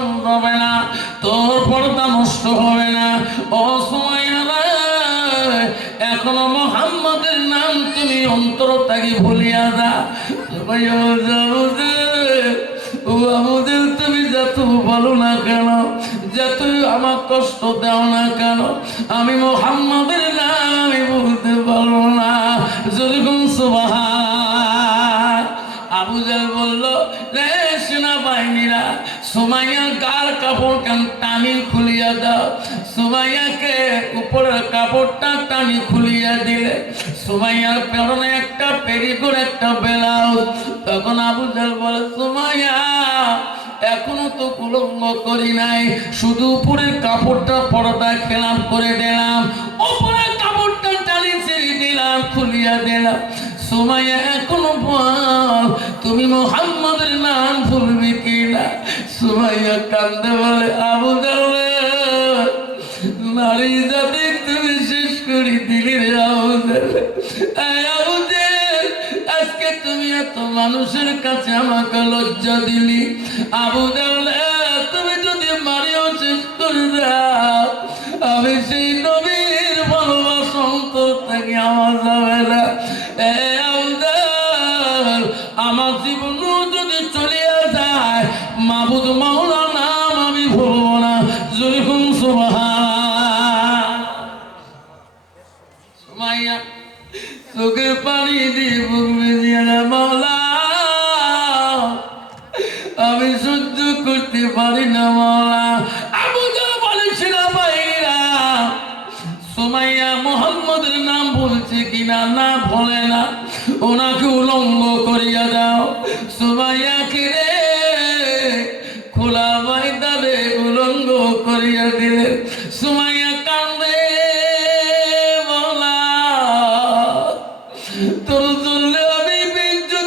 হারাম হবে না তোর পর্দা নষ্ট হবে না। ও এখনও মোহাম্মদের নাম তুমি অন্তর থেকে ভুলিয়া যা। সুমাইয়া বলছে, "আবুদের, ও আমাদের তুমি যত বলো না কেন যত আমার কষ্ট দাও না কেন আমি মোহাম্মদের নাম বলতে না। যেরকম সুবাহান সুমাইয়া গার কাপড় কেন টানি খুলিয়া দাও। সুমাইয়াকে উপরের কাপড়টা টানি খুলিয়া দিলে। সুমাইয়ার পেরনে একটা পেরিকোর একটা ব্লাউজ। তখন আবু জাল বলে, সুমাইয়া, এখনও তো কুলঙ্গ করি নাই। শুধু উপরের কাপড়টা পর্দা খেলাম করে দিলাম। উপরের কাপড়টা টানি ছেড়ে দিলাম, খুলিয়া দিলাম। সুমাইয়া, এখনও বল, তুমি মোহাম্মদের নাম ভুলবে কিনা? সুমাইয়া কান্দে বলে, আবু জালে নারী জাতি তুমি শেষ করে দিলি আবু আবু আজকে তুমি এত মানুষের কাছে আমাকে লজ্জা দিলি। আবু জালে তুমি যদি মারিও শেষ করে দাও, আমি সেই নবীর ভালোবাসা অন্তর থেকে আমার যাবে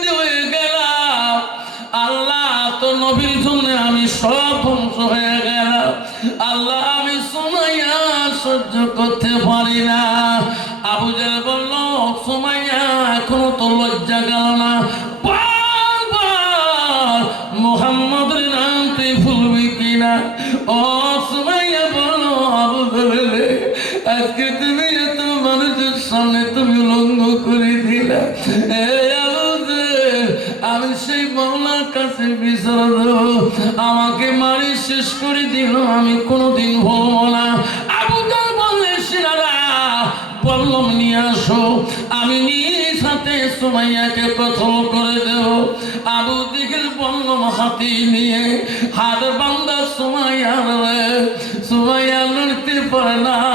হয়ে গেলাম। আল্লাহ আমি সব হয়ে গেলাম। আল্লাহ আমি সুমাইয়া সহ্য করতে পারি না। আমাকে মারি শেষ করে দিল। আমি কোনোদিন ভুলবো না। আবু জাল বললে বললাম, নিয়ে আসো। আমি নিজ হাতে সুমাইয়াকে কথম করে দেব। আবু দিগের বললাম, হাতে নিয়ে হাত বান্দা সুমাইয়ার রে। সুমাইয়া লড়তে পারে না।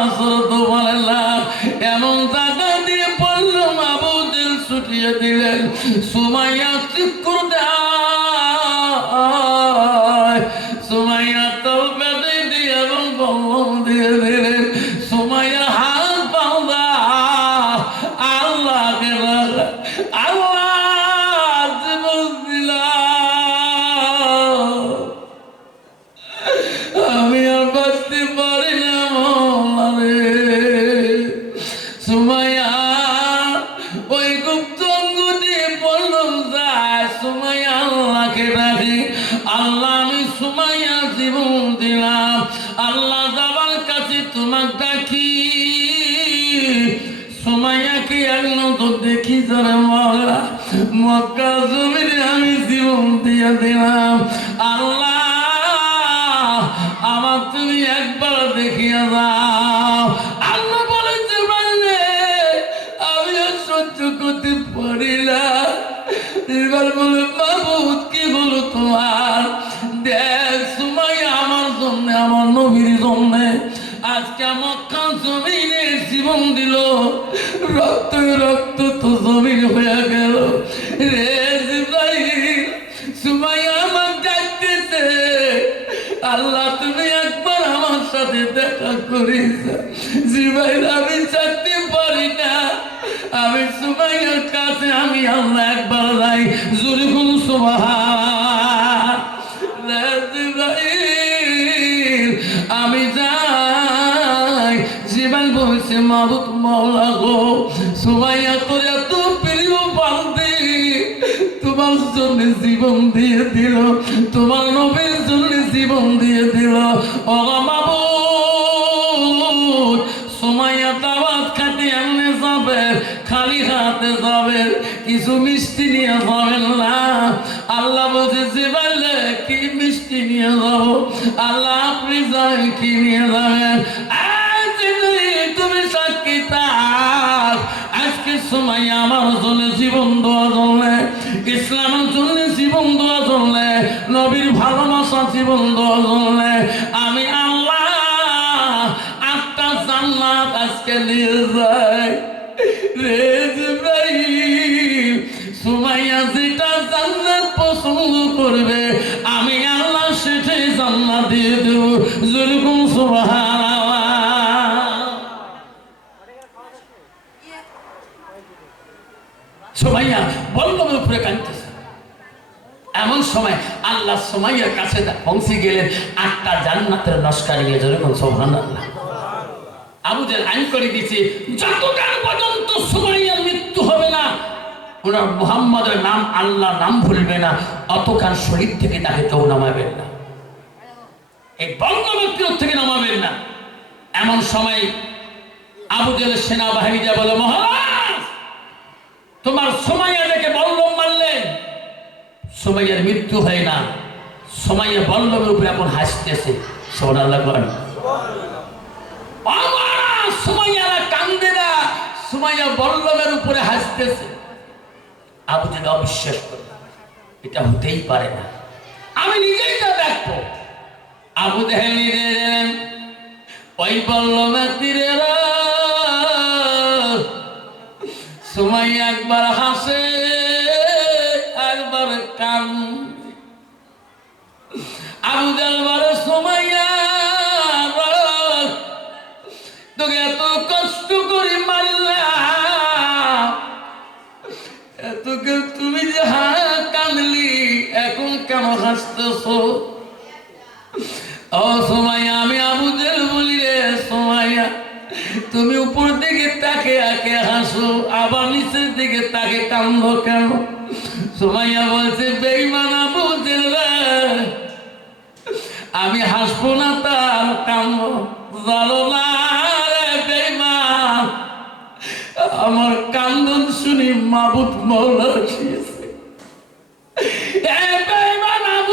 আল্লাহ আমি সুমাইয়া জীবন দিলাম। আল্লাহ যাবার কাছে তোমার ডাকি। সুমাইয়াকে এক নজর দেখি যারা মক্কা জমিনে আমি জীবন দিয়ে দিলাম। দেখা জিবাইল আমি চাকতে পারি না। আমি সুমাইয়ার কাছে আমি আল্লাহ একবার যাই জোরে সুবাহা খালি হাতে যাবে, কিছু মিষ্টি নিয়ে যাবেন না। আল্লাহ বলছে যে বললে কি মিষ্টি নিয়ে যাব? আল্লাহ আপনি যাবেন কি নিয়ে যাবেন? তুমি সাক্ষী থাক আজকে সময় আমার জন্য জীবন দেওয়া জন্য ইসলামের জন্য জীবন দেওয়া জন্য নবীর ভালোবাসা জীবন দেওয়া জন্য আমি আল্লাহ আটটা জান্নাত আজকে নিয়ে যাই। পছন্দ করবে, আমি আল্লাহ সেটাই জান্নাত দিয়ে দেব। যেরকম সোমাইয়া বল্লমের উপরে কাঁদতেছে। এমন সময় আল্লাহ সোমাইয়ার কাছে পৌঁছে গেলেন, আটটা জান্নাতের নস্কার গিয়ে যেরকম সোহান আল্লাহ আবুদের আইন করে দিয়েছে যতকাল পর্যন্ত না ওনার মোহাম্মদের নাম আল্লাহ নাম ভুলবে না অতকাল শরীর থেকে তাকে কেউ নামাবেন না। এই বঙ্গবন্ধুর থেকে নামাবেন না। এমন সময় আবুদের সেনাবাহিনী যা বলে, মহারাজ, তোমার সময় দেখে বল্লম মারলেন। সময়ের মৃত্যু হয় না। সময়ে বল্লমের উপরে এখন হাসতেছে। সোনাল্লাহ করেন সুমাইয়ারা কান্দে না। সুমাইয়া বল্লমের উপরে হাসতেছে। আবু যদি অবিশ্বাস করে এটা হতেই পারে না। আমি নিজেই তা দেখব। আবু দেহেনি ওই বল্লমের তীরে সময় একবার হাসে হাসতেছ ও সময় আমি আবু বলি রে সময়া তুমি উপর দিকে তাকে আকে হাসো, আবার নিচের দিকে তাকে কান্দ কেন? সোমাইয়া বলছে বেইমান আবু জেল আমি হাসবো না তার কান্দ। জানো না আমার কান্দন শুনি মাবুত মৌলা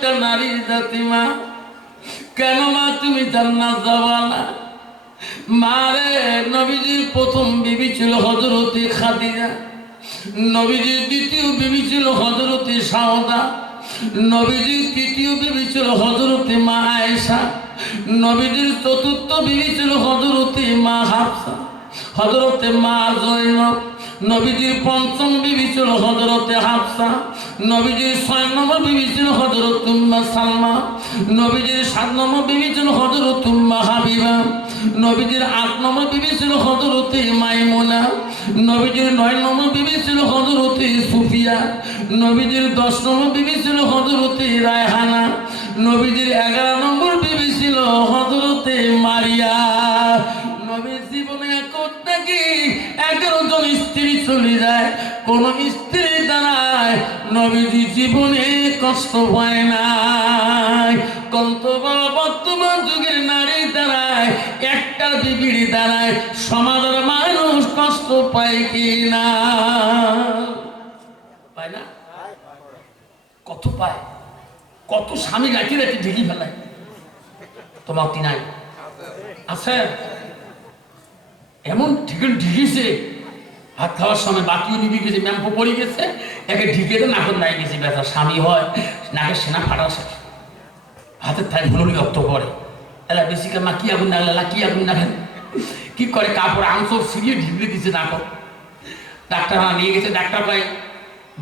একটা নারী জাতি, মা। কেন মা, তুমি জান্নাত যাবা না মা রে, নবীজির প্রথম বিবি ছিল হজরতি খাদিজা। নবীজির দ্বিতীয় বিবি ছিল হজরতি সাওদা নবীজির তৃতীয় বিবি ছিল হজরতি মা আয়েশা। নবীজির চতুর্থ বিবি ছিল হজরতি মা হাফসা। হজরতে মা জৈনব নবীজির পঞ্চম বিবি ছিল হজরতে হাফসা নবীজির ছয় নম্বর বিবি ছিল হজরত উম্মা সালমা নবীজির সাত নম্বর বিবি ছিল হজরত উম্মা হাবিবা নবীজির আট নম্বর বিবি ছিল হজরতে মাইমুনা, নবীজির নয় নম্বর বিবি ছিল হজরতে সুফিয়া, নবীজির দশ নম্বর বিবি ছিল হজরতে রায়হানা, নবীজির এগারো নম্বর বিবি ছিল হজরতে মারিয়া। নবীর জীবনে নাকি এগারো স্ত্রী চলে যায়, কোন স্ত্রী দ্বারায় নবীজি জীবনে কষ্ট হয় নাই। কত বড় বর্তমান যুগের নারী দ্বারায় একটা বিবিড়ি দ্বারায় সমাজের মানুষ কষ্ট পায় কি না? পায় না? কত পায়? কত স্বামী রাখি রাখি ঢেকে ফেলায়। তোমার কি নাই? আছে? এমন ঠিক ঢিকেছে ভাত খাওয়ার সময় বাকিও নিবি গেছে, ম্যাম্পো পড়ে গেছে, একে ঢিকে তো নাকের নাই গেছে, ব্যথা। স্বামী হয়, নাকের সেনা ফাটা শেষ হাতের থাই ভুলুনি রক্ত করে এলা বেশি মা কি আগুন না, এলা কি আগুন না কি করে কাপড় আংসব সিরিয়ে ঢিবড়ে দিছে না ডাক্তার নিয়ে গেছে, ডাক্তার ভাই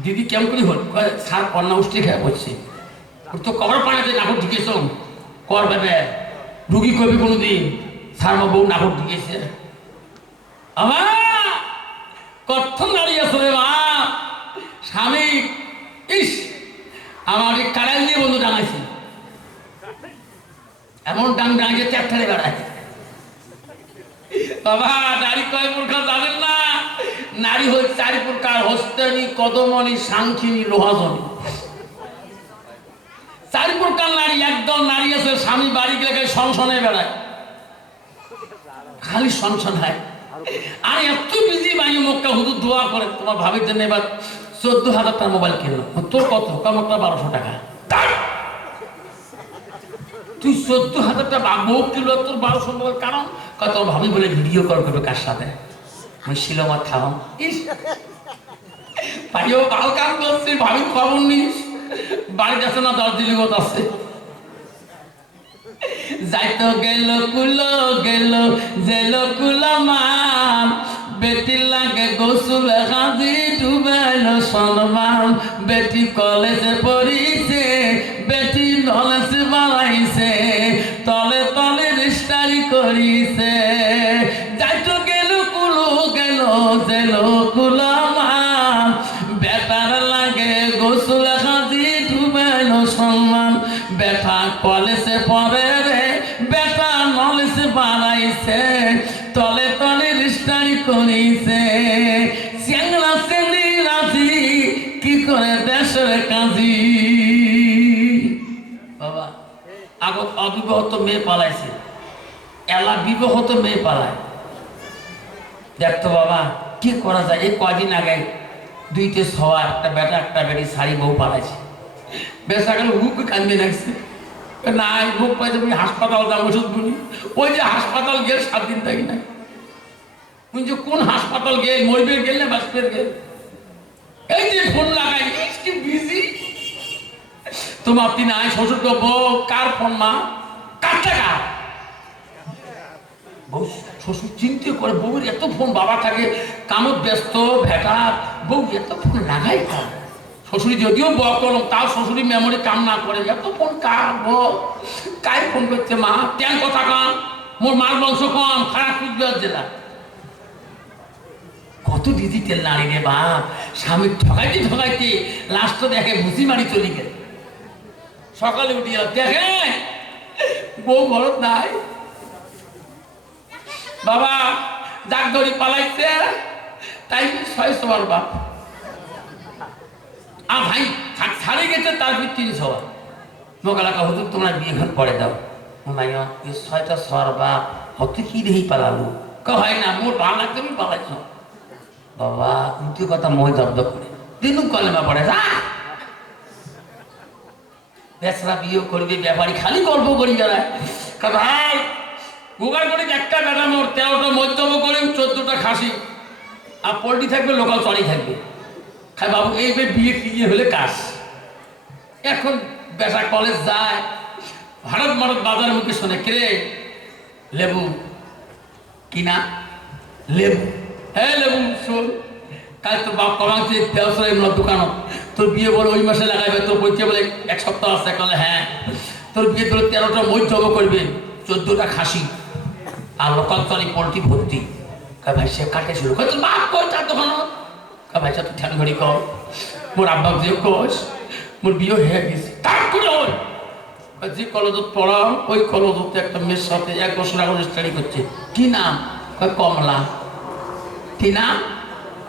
দিদি কেমন করে হল? স্যার, কন্যা উষ্টি খেয়ে ওর তো কবর পাড়াতে নাকর ঢুকেছ? কর বেবে, রুগী কবি কোনোদিন। স্যার মা বউ নাকর ঢুকেছে। আমার কত দাঁড়িয়ে আছে রে মা! স্বামী, ইস! আমার কারাল দিয়ে বন্ধু ডাঙাইছে। এমন ডাং ডাঙিয়ে চ্যাপটারে বেড়ায়। বাবা, নারী কয় প্রকার জানেন না? নারী হচ্ছে চারি প্রকার, হস্তানি, কদমনি সাংখিনী লোহাজনী। চারি প্রকার নারী, একদল নারী আছে, স্বামী বাড়ি গেলে সংসনে বেড়ায়। খালি সংসন হয়। আর এত বিজি বায়ু মুখটা হুদু দোয়া করে। তোমার ভাবির জন্য এবার চোদ্দ হাজার টাকা মোবাইল কিনলো তোর কত? কামকটা বারোশো টাকা। তুই চোদ্দ হাজার টাকা বউ কিলো তোর বারোশো মোবাইল কারণ? কত ভাবি বলে ভিডিও কল করবে কার সাথে? আমি ইস। ভাইও ভালো কাম করছি ভাবি খবর নিস। বাড়িতে আছে না দার্জিলিংত আছে। যাইতো গেল কুলো গেল জেল বেটি লাগে বেটি কলেজে পড়িছে বেটি নলেজ আগত অবিবাহত মেয়ে পালাইছে। এলা বিবাহত মেয়ে পালায়। দেখতো বাবা, কি করা যায়? এই কদিন আগে দুইটে সওয়া একটা বেটা, একটা বেটি, শাড়ি বউ পালাইছে। বেসাকাল হুক কান্দে লাগছে। না পাইছে তুমি হাসপাতাল ওষুধ বলি ওই যে হাসপাতাল গেল সাত দিন থাকি না যে কোন হাসপাতাল গেল, মরবের গেল না বাসপের গেল? এই যে ফোন লাগাই বিজি তোমার তিন আয় শ্বশুর তো বউ কার ফোন মা? কার টাকা? বউ, শ্বশুর চিন্তা করে বউয়ের এত ফোন, বাবা থাকে কামত ব্যস্ত, ভেটা, বউ এত ফোন লাগাই কার শ্বশুরি যদিও ব করলাম, তাও শ্বশুরি মেমোরি কাম না করে, এত ফোন কার বউ? কাই ফোন করছে মা? কেন কথা কাম, মোর মার বংশ কম, খারাপ কুচবিহার জেলা। কত ডিজিটাল নারী রে বাপ স্বামী ঠকাইতে ঠকাইতে লাস্ট দেখে ভুসি মারি চলি গেল সকালে উঠিয়া দেখে, বউ ঘরত নাই। বাবা যাক ধরি পালাইছে, তাই ছয় সবার বাপ। আ ভাই ছাড়ে গেছে, তার ভিতরে তিন সবার। মোকালাকা হুজুর, তোমরা বিয়ে ঘর পরে দাও। মাইয়া এই ছয়টা সবার বাপ, হতে কি দেহি পালালো? কে হয় না, মোর ভালো আমি পালাইছ। বাবা কিন্তু কথা মই জব্দ করে। দিনু কলেমা পড়ে, যা! বেসরা বিয়ে করবে, ব্যাপারী খালি গল্প করি যারা। ভাই গোগার করে একটা বেটা মোর, তেরোটা মধ্যম করে চোদ্দটা খাসি। আর পোলট্রি থাকবে, লোকাল চড়ি থাকবে। খাই বাবু, এই বিয়ে কিনে হলে কাজ। এখন বেসা কলেজ যায়, ভারত মারত বাজারের মুখে শোনে, কে লেবু। কিনা লেবু। হ্যাঁ লেবু, শোন। কাল তোর বাপ কমাচ্ছে তেরোশো এমন দোকানত। তোর বিয়ে বলে ওই মাসে লাগাইবে তোর বইতে বলে এক সপ্তাহ আসতে কলে হ্যাঁ। তোর বিয়ে তোর তেরোটা মই জমা করবে, চোদ্দটা খাসি। আর লোকাল তলি পোলট্রি ভর্তি। কা ভাই, সে কাটে শুরু করে তোর বাপ কর তার দোকান কা ভাই তুই ঠ্যান ঘড়ি কর মোর আব্বা যে কোষ মোর বিয়ে হয়ে গেছে। তার করে ওই যে কলেজত পড়াও, ওই কলেজত একটা মেয়ের সাথে এক বছর আগে স্টাডি করছে। কি নাম? কমলা। কি নাম?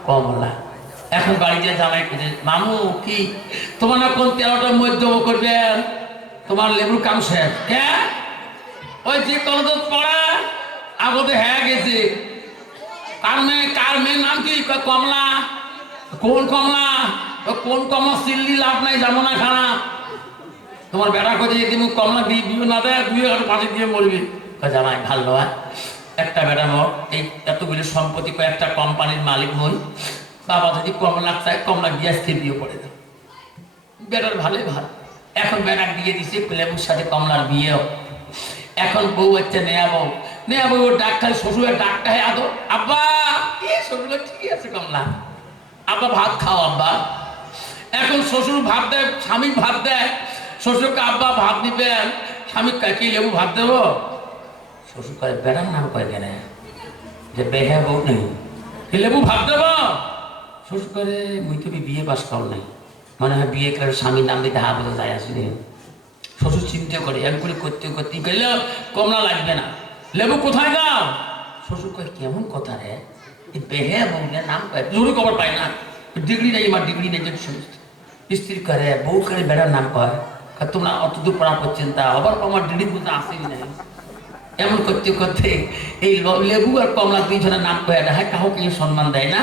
কমলা এখন বাড়িতে জামাই খুঁজে মামু, কি তোমার না কোন তেরোটার মধ্যে করবেন তোমার লেবুর কাম শেষ। কে? ওই যে কলেজত পড়া, আগতে হ্যাঁ গেছে। কার মেয়ে, কার মেয়ের নাম কি? কমলা। কোন কমলা? কোন কমলা সিল্লি লাভ নাই যাব না খারাপ তোমার বেটা খোঁজে যদি কমলা বিয়ে না দেয় দুই হাজার পাশে দিয়ে মরবি। জামাই, ভালো নয় একটা বেটা মোর এই এতগুলি সম্পত্তি কয়েকটা কোম্পানির মালিক হই বাবা যদি কমলা চায় কমলা বিয়ে আজকে বিয়ে করে দেয় বেটার ভালোই ভালো। এখন বেটার দিয়ে দিছে লেবুর সাথে কমলার বিয়েও। এখন বউ হচ্ছে নেয়া বউ। নে আবার ওর ডাক খালি শ্বশুরের ডাকটা হয় আদো আব্বা, এ শ্বশুর ঠিক আছে কমলা। আব্বা ভাত খাও, আব্বা। এখন শ্বশুর ভাত দেয়, স্বামী ভাত দেয়। শ্বশুরকে আব্বা ভাত নিবেন স্বামী কাকি লেবু ভাত দেবো? শ্বশুর করে বেড়ার নাম করে কেন যে বেহে বউ নেই। কি লেবু ভাত দেবো। শ্বশুর করে মুই তো বিয়ে পাস খাও নাই। মনে হয় বিয়ে করে স্বামীর নাম দিতে হা বলে যায় আসলে শ্বশুর চিন্তা করে এম করে করতে করতে গেলে কমলা লাগবে না। লেবু কোথায় দাও শ্বশুর কয় কেমন কথা রে? বেহে বউলে নাম কয় জোরে খবর পায় না। ডিগ্রি নেই আমার ডিগ্রি নেই স্ত্রী করে বউ করে বেড়ার নাম কয়। কয়, তোমরা অত দূর পড়া করছেন তা আবার আমার ডিগ্রি বলতে আসেনি নাই। এমন করতে করতে এই লেবু আর কমলা দুইজনের নাম কয়ে দেয় কাউকে সম্মান দেয় না।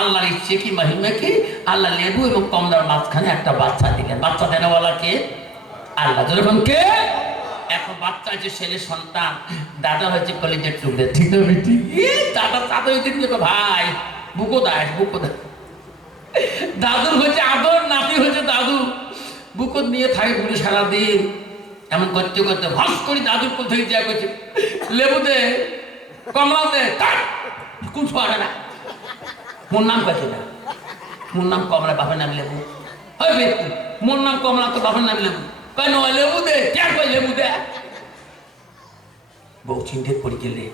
আল্লাহর ইচ্ছে কি মহিমা কি আল্লাহ লেবু এবং কমলার মাঝখানে একটা বাচ্চা দিলেন। বাচ্চা দেনওয়ালা কে? আল্লাহ। যেরকম কে? এখন বাচ্চা হচ্ছে ছেলে, সন্তান। দাদা হচ্ছে কলেজের টুকরে। ঠিক না বেটি দাদা দাদা হয়েছে ভাই। বুকো দাস বুকো দাস। দাদুর হচ্ছে আদর নাতি হচ্ছে দাদু। বুকত নিয়ে থাকে ঘুরে সারাদিন। এমন করতে করতে ভস করে দাদুর কোল থেকে যা করছে লেবু দে কমলা দে তার কোন ছোয়ারে না? মোর নাম কাছে না মোর নাম কমলা, বাপের নাম লেবু। ওই ব্যক্তি মোর নাম কমলা তো বাপের নাম লেবু। কেন লেবু দে ক্যার কই লেবু দে বউ চিন্তিত পড়ে গেলে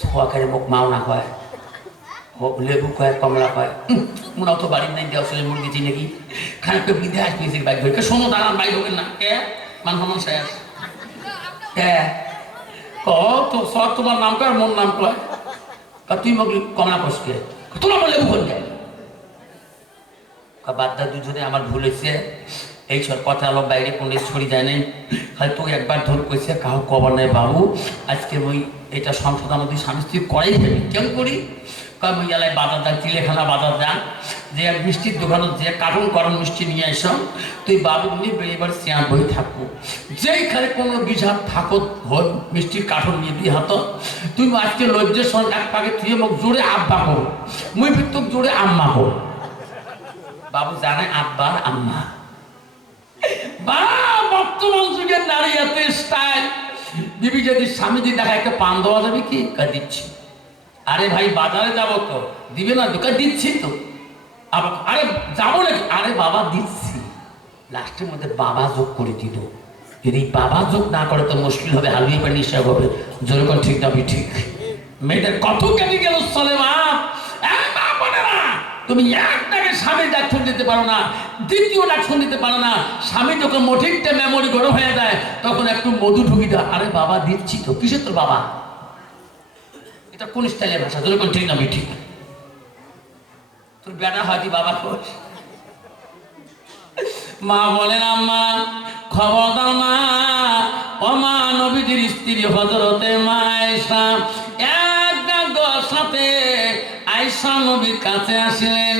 সহকারে মোক মাও না হয়। লেবু কয় কমলা কয়। মোরাও তো বাড়ির নাই, দেওয়া ছেলে মুরগি চিনে কি? খানিকটা বিধে আসবে বাইক ধরে শোনো, দাঁড়ান বাইক হবে না। কে? মান সম্মান শেষ কে ক তো সব তোমার নাম কয় মোর নাম কয় তুই মোক কমলা কষকে তোমার আমার ভুল যায় বাদ্দা দুজনে আমার ভুল হয়েছে এই সব কথা আলো বাইরে কোনো ছড়ি যায় নাই হয়তো একবার ধর কইছে কাউ কবার নাই বাবু। আজকে ওই এটা সংশোধন তুই স্বামী স্ত্রী করাই ফেলি কেন করি কয় ওই এলাকায় বাজার যান চিলেখানা বাজার যান যে মিষ্টির দোকানে যে কার্টুন করন মিষ্টি নিয়ে এসো তুই বাবু নিয়ে বেরিয়েবার চেয়ার বই থাকব। যেইখানে কোনো বিষাদ থাকো হোক মিষ্টির কার্টুন নিয়ে দিয়ে হাত, তুই আজকে লজ্জের সঙ্গে এক পাকে তুই মোক জোরে আব্বা কর। মুই ভিতর জোরে আম্মা কর। বাবু জানে আব্বা আম্মা। বা বর্তমান যুগের নারী এত স্টাইল দিবি যদি স্বামী যদি দেখা একটা পান দেওয়া যাবে কা? দিচ্ছি। আরে ভাই, বাজারে যাব তো। দিবে না দোকান? দিচ্ছি তো। আরে যাব নাকি? আরে বাবা, দিচ্ছি। লাস্টের মধ্যে বাবা যোগ করে দিল। যদি বাবা যোগ না করে, তো মুশকিল হবে হালুই পানি হিসাব হবে। যেরকম ঠিক না ঠিক। মেয়েদের কত কেটে গেল চলে মা! তুমি একটাকে স্বামীর ডাকশন দিতে পারো না, দ্বিতীয় ডাকশন দিতে পারো না। স্বামী যখন মঠিকটা মেমোরি গরম হয়ে যায়, তখন একটু মধু ঢুকি দাও। আরে বাবা, দিচ্ছি তো। কিসের তোর বাবা? এটা কোন স্টাইলের ভাষা? যেরকম ঠিক না ঠিক তোর বেটা হয়তো বাবা মা বলেন, আম্মা, খবর দাও মা ও স্ত্রী হজরতে মা আয়েশা এক ডাক সাথে আয়েশা নবীর কাছে আসলেন।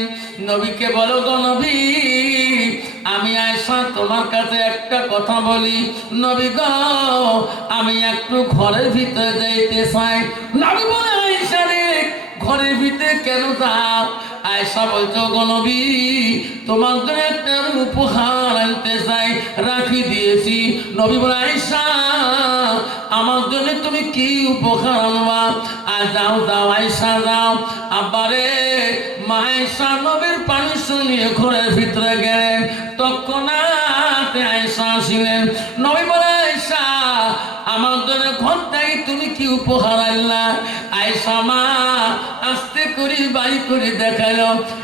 নবীকে বলো গো নবী আমি আয়সা তোমার কাছে একটা কথা বলি। নবী গো, আমি একটু ঘরের ভিতরে যাইতে চাই। নবী বলে আয়েশা রে ঘরের ভিতরে কেন যাও? আয়সা বলছো গনবী তোমার জন্য একটা উপহার আনতে চাই, রাখি দিয়েছি। নবী বলে, আয়সা, আমার জন্য তুমি কি উপহার আনবা? আর যাও যাও, আয়সা, যাও। আবারে মায়েশা নবীর পানি শুনিয়ে ঘরের ভিতরে গেলেন উপহার আনলা আয়সা মা, আস্তে করে বাড়ি করে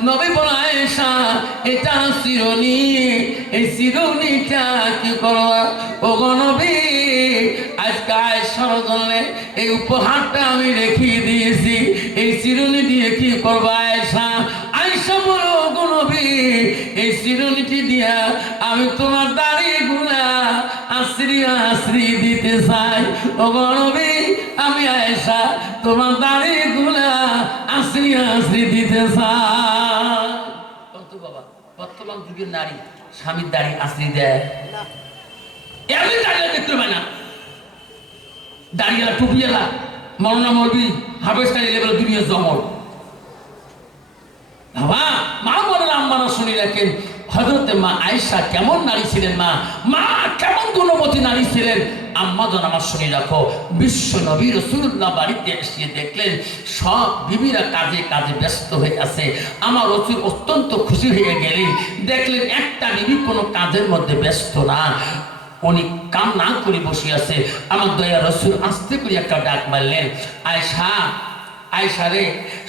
নবী আয়সা এটা শিরোনি। এই শিরোনিটা কি করবা ও আজকে আয়সার এই উপহারটা আমি রেখে দিয়েছি। এই দিয়ে কি করবা আয়সা আয়সা বলো গো নবী, এই চিরুনিটি দিয়া আমি তোমার দাড়ি গুলা আশ্রি আশ্রি দিতে চাই। ও গো নবী আমি আয়সা তোমার দাড়ি গুলা আশ্রি আশ্রি দিতে বাবা, বর্তমান যুগের নারী, স্বামীর দাড়ি আশ্রি দেয়। এমনি দাঁড়িয়ে দেখতে পায় না। দাঁড়িয়েলা টুপিয়েলা মরনা মরবি হাবেস্টার লেভেল দুনিয়া জমল বাবা, মা বলেন আম্মারা শুনি রাখেন। হজরতে মা আয়েশা কেমন নারী ছিলেন মা? মা কেমন গুণবতী নারী ছিলেন? আম্মাজন আমার শুনে রাখো, বিশ্ব নবী রসুল্লাহ বাড়িতে এসে দেখলেন, সব বিবিরা কাজে কাজে ব্যস্ত হয়ে আছে। আমার রসুল অত্যন্ত খুশি হয়ে গেলেন। দেখলেন একটা বিবি কোনো কাজের মধ্যে ব্যস্ত না। উনি কাম না করে বসে আছে। আমার দয়া রসুল আস্তে করে একটা ডাক মারলেন আয়সা আয়সা রে,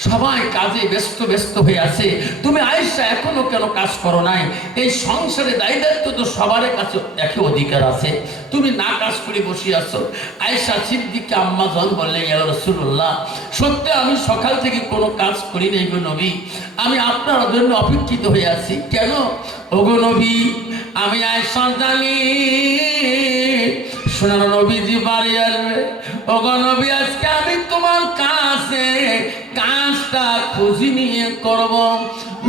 সবাই কাজে ব্যস্ত ব্যস্ত হয়ে আছে। তুমি আয়সা এখনও কেন কাজ করো নাই? এই সংসারে দায়ী দায়িত্ব তো সবার কাছে একই অধিকার আছে। তুমি না কাজ করে বসে আছো। আয়সা সিদ্দিকে আম্মা জন বললেন, ইয়া রসুল্লাহ সত্যি আমি সকাল থেকে কোনো কাজ করি নাই গো নবী। আমি আপনার জন্য অপেক্ষিত হয়ে আছি। কেন? ওগো নবী, আমি আয়সা জানি। শোনানো নবীজি বাড়ি আসবে। ওগো নবী, আজকে আমি তোমার কাছে কাজটা খুঁজি নিয়ে করব।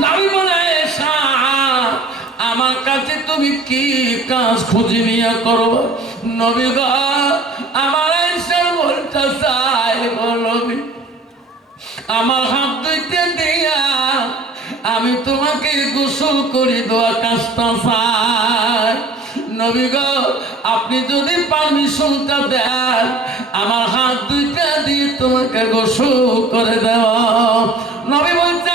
নবী বলে আমার কাছে তুমি কি কাজ খুঁজি নিয়ে করব? নবী গো, আমার এসে বলতে চাই নবী আমার হাত দুইতে দিয়া আমি তোমাকে গোসল করে দেওয়া কাজটা চাই। আপনি যদি পারমিশনটা দেন, আমার হাত দুইটা দিয়ে তোমাকে গোসল করে দেওয়া নবী বলতে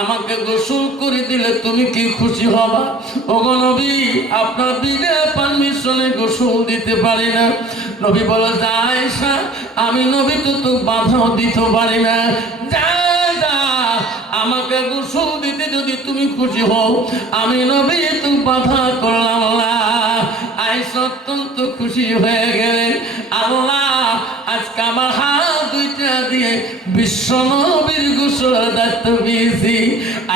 আমাকে গোসল করে দিলে তুমি কি খুশি হবা? ওগো নবী, আপনার বিনা পারমিশনে গোসল দিতে পারি না। নবী বলো যাইসা আমি নবী তো তো বাধাও দিতে পারি না। যা যা, আমাকে গোসল যদি তুমি খুশি হও, আমি নবী তো বাধা করলাম না আইসা অত্যন্ত খুশি হয়ে গেলেন আল্লাহ আজকে আমার হাত দুইটা দিয়ে বিশ্ব নবীর গোসলের দায়িত্ব পেয়েছি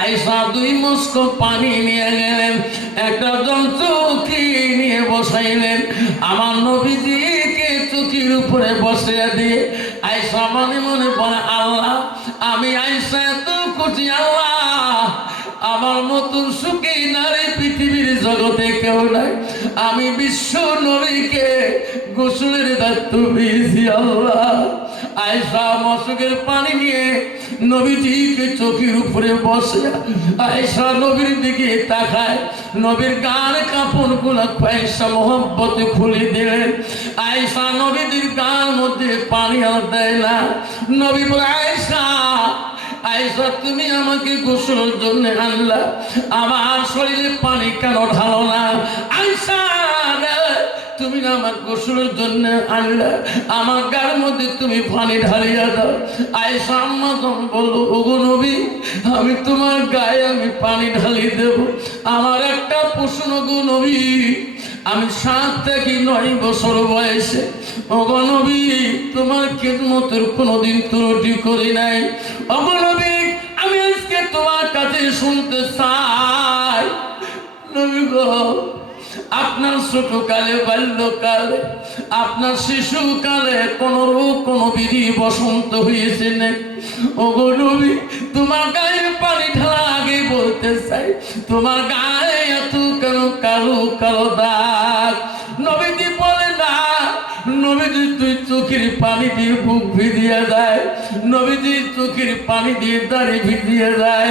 আইসা দুই মস্ক পানি নিয়ে গেলেন, একটা চৌকি নিয়ে বসাইলেন। আমার নবীজিকে চৌকির উপরে বসে দিয়ে আইসা মনে মনে বলে, আল্লাহ, আমি আইসা এত খুশি, আল্লাহ আমার মতন সুখী নারী পৃথিবীর জগতে কেউ নাই। আমি বিশ্ব নবীকে গোসলের দায়িত্ব পেয়েছি আল্লাহ। আয়সা মশকের পানি নিয়ে নবীজিকে চোখের উপরে বসে। আয়সা নবীর দিকে তাকায়, নবীর গান কাপড়গুলা পয়সা মোহব্বতে খুলে দিলেন। আয়সা নবীদের গান মধ্যে পানি আর দেয় না। নবী বলে আয়সা আয়সা তুমি আমাকে গোসলের জন্য আনলা। আমার শরীরে পানি কেন ঢালো না? আয়সা রে, তুমি না আমার গোসলের জন্য আনলা, আমার গার মধ্যে তুমি পানি ঢালিয়া দাও। আয়সা আম্মা তখন বলল, ওগো নবী, আমি তোমার গায়ে আমি পানি ঢালি দেব। আমার একটা প্রশ্ন গো নবী, আমি সাত থেকে নয় বছর বয়সে অগনবী তোমার খেদমতের কোনোদিন ত্রুটি করি নাই। অগনবী আমি আজকে তোমার কাছে শুনতে চাই। নবী গো আপনার ছোটকালে, বাল্যকালে, আপনার শিশুকালে কোন রোগ কোন বিধি বসন্ত হয়েছে না। ওগো নবী, তোমার গায়ে পানি ঢালা আগে বলতে চাই। তোমার গায়ে এত কেন কালো কালো দাগ? নবীজি বলে, না, নবীজি, তুই চোখের পানি দিয়ে বুক ভিজিয়ে দেয়। নবীজি, চোখের পানি দিয়ে দাড়ি ভিজিয়ে দেয়।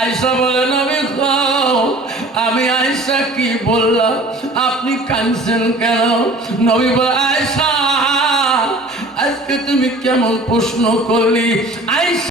আয়সা বলে, নবী আমি আয়সা কি বললাম আপনি কানছেন কেন? নবী বলে আয়সা আজকে তুমি কেমন প্রশ্ন করলি? আয়সা